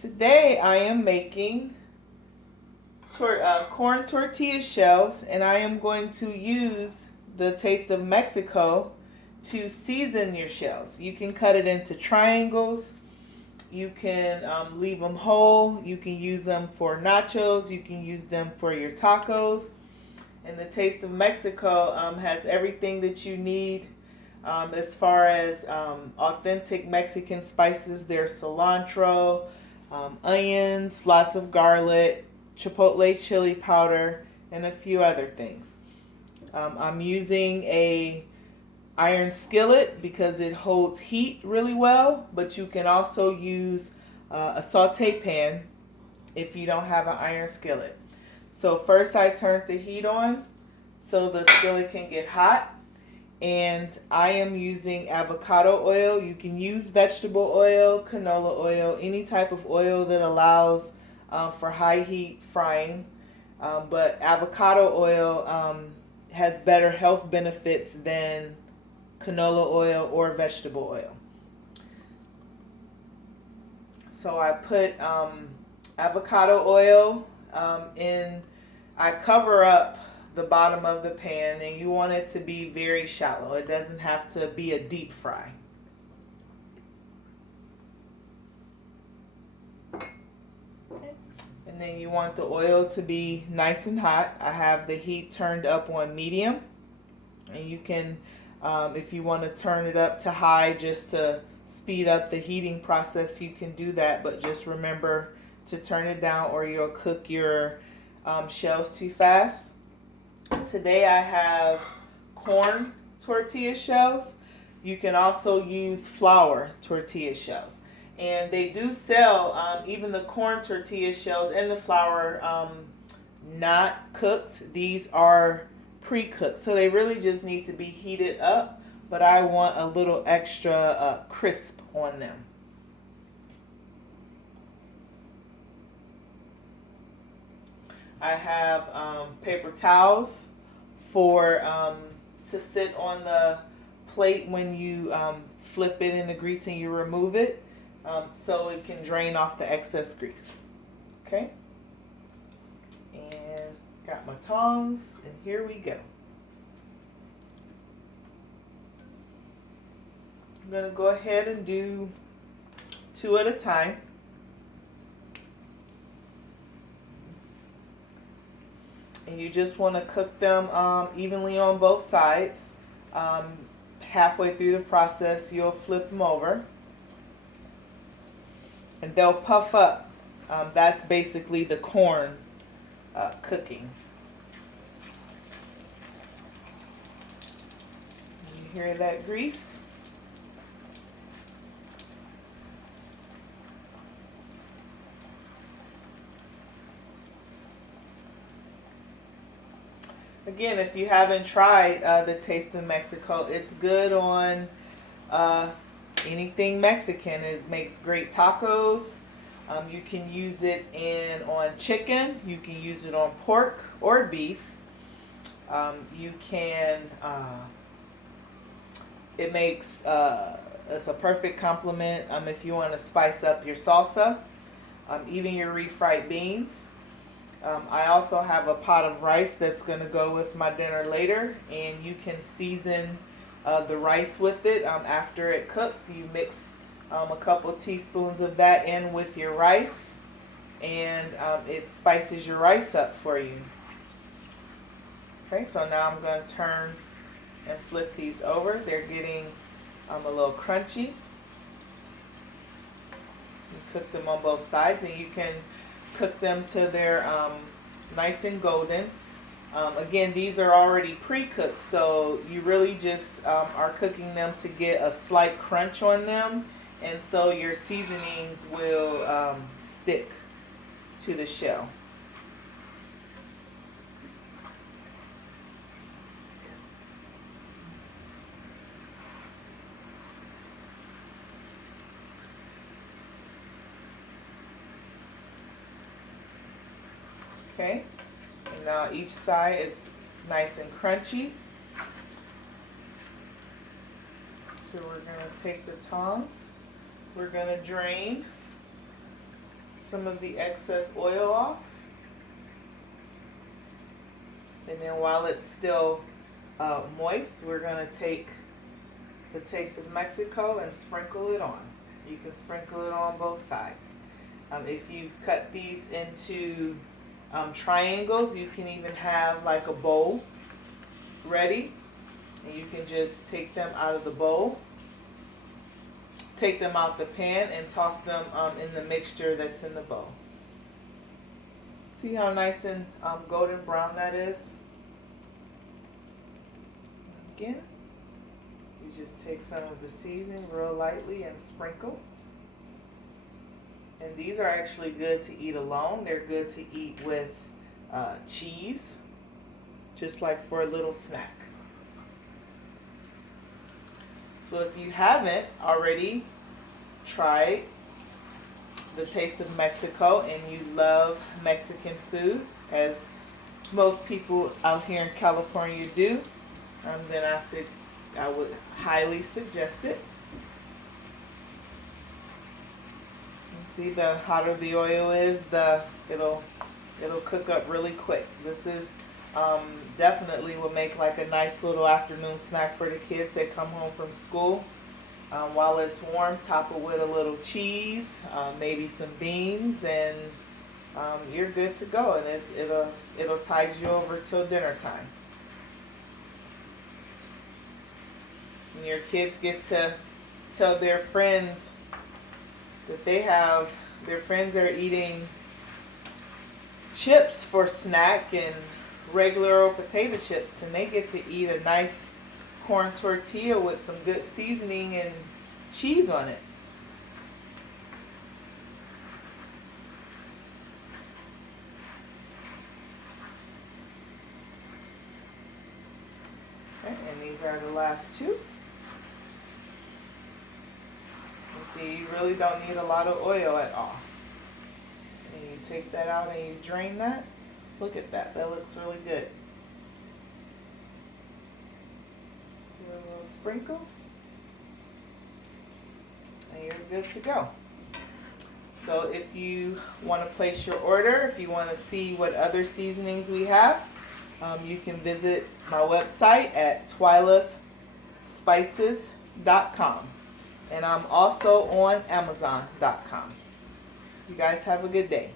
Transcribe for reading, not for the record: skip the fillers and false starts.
Today I am making corn tortilla shells, and I am going to use the Taste of Mexico to season your shells. You can cut it into triangles. You can leave them whole. You can use them for nachos. You can use them for your tacos. And the Taste of Mexico has everything that you need as far as authentic Mexican spices. There's cilantro, onions, lots of garlic, chipotle chili powder, and a few other things. I'm using a iron skillet because it holds heat really well, but you can also use a saute pan if you don't have an iron skillet. So first I turned the heat on so the skillet can get hot, and I am using avocado oil. You can use vegetable oil, canola oil, any type of oil that allows for high heat frying. But avocado oil has better health benefits than canola oil or vegetable oil. So I put avocado oil in, I cover up the bottom of the pan, and you want it to be very shallow. It doesn't have to be a deep fry. Okay. And then you want the oil to be nice and hot. I have the heat turned up on medium, and you can, if you want to turn it up to high just to speed up the heating process, you can do that, but just remember to turn it down or you'll cook your shells too fast. Today I have corn tortilla shells. You can also use flour tortilla shells. And they do sell even the corn tortilla shells and the flour not cooked. These are pre-cooked. So they really just need to be heated up, but I want a little extra crisp on them. I have paper towels for to sit on the plate when you flip it in the grease and you remove it, so it can drain off the excess grease. Okay, and got my tongs, and here we go. I'm gonna go ahead and do two at a time. And you just want to cook them evenly on both sides. Halfway through the process, you'll flip them over, and they'll puff up. That's basically the corn cooking. You hear that grease? Again, if you haven't tried the Taste of Mexico, it's good on uh, anything Mexican. It makes great tacos. You can use it on chicken. You can use it on pork or beef. You can. It makes it's a perfect complement if you want to spice up your salsa, even your refried beans. I also have a pot of rice that's going to go with my dinner later, and you can season the rice with it after it cooks. You mix a couple teaspoons of that in with your rice, and it spices your rice up for you. Okay, so now I'm going to turn and flip these over. They're getting a little crunchy. You cook them on both sides, and you can cook them till they're nice and golden. Again, these are already pre-cooked, so you really just are cooking them to get a slight crunch on them, and so your seasonings will stick to the shell. Okay, and now each side is nice and crunchy. So we're going to take the tongs, we're going to drain some of the excess oil off. And then while it's still moist, we're going to take the Taste of Mexico and sprinkle it on. You can sprinkle it on both sides. If you cut these into triangles, you can even have like a bowl ready. And you can just take them out of the bowl, take them out the pan, and toss them in the mixture that's in the bowl. See how nice and golden brown that is? Again, you just take some of the seasoning real lightly and sprinkle. And these are actually good to eat alone. They're good to eat with cheese, just like for a little snack. So if you haven't already tried the Taste of Mexico and you love Mexican food, as most people out here in California do, then I would highly suggest it. See, the hotter the oil is, it'll cook up really quick. This is definitely will make like a nice little afternoon snack for the kids that come home from school. While it's warm, top it with a little cheese, maybe some beans, and you're good to go. And it'll tide you over till dinner time. And your kids get to tell their friends that their friends are eating chips for snack and regular old potato chips, and they get to eat a nice corn tortilla with some good seasoning and cheese on it. Okay, and these are the last two. See, you really don't need a lot of oil at all. And you take that out and you drain that. Look at that. That looks really good. Do a little sprinkle. And you're good to go. So if you want to place your order, if you want to see what other seasonings we have, you can visit my website at twylaspices.com. And I'm also on Amazon.com. You guys have a good day.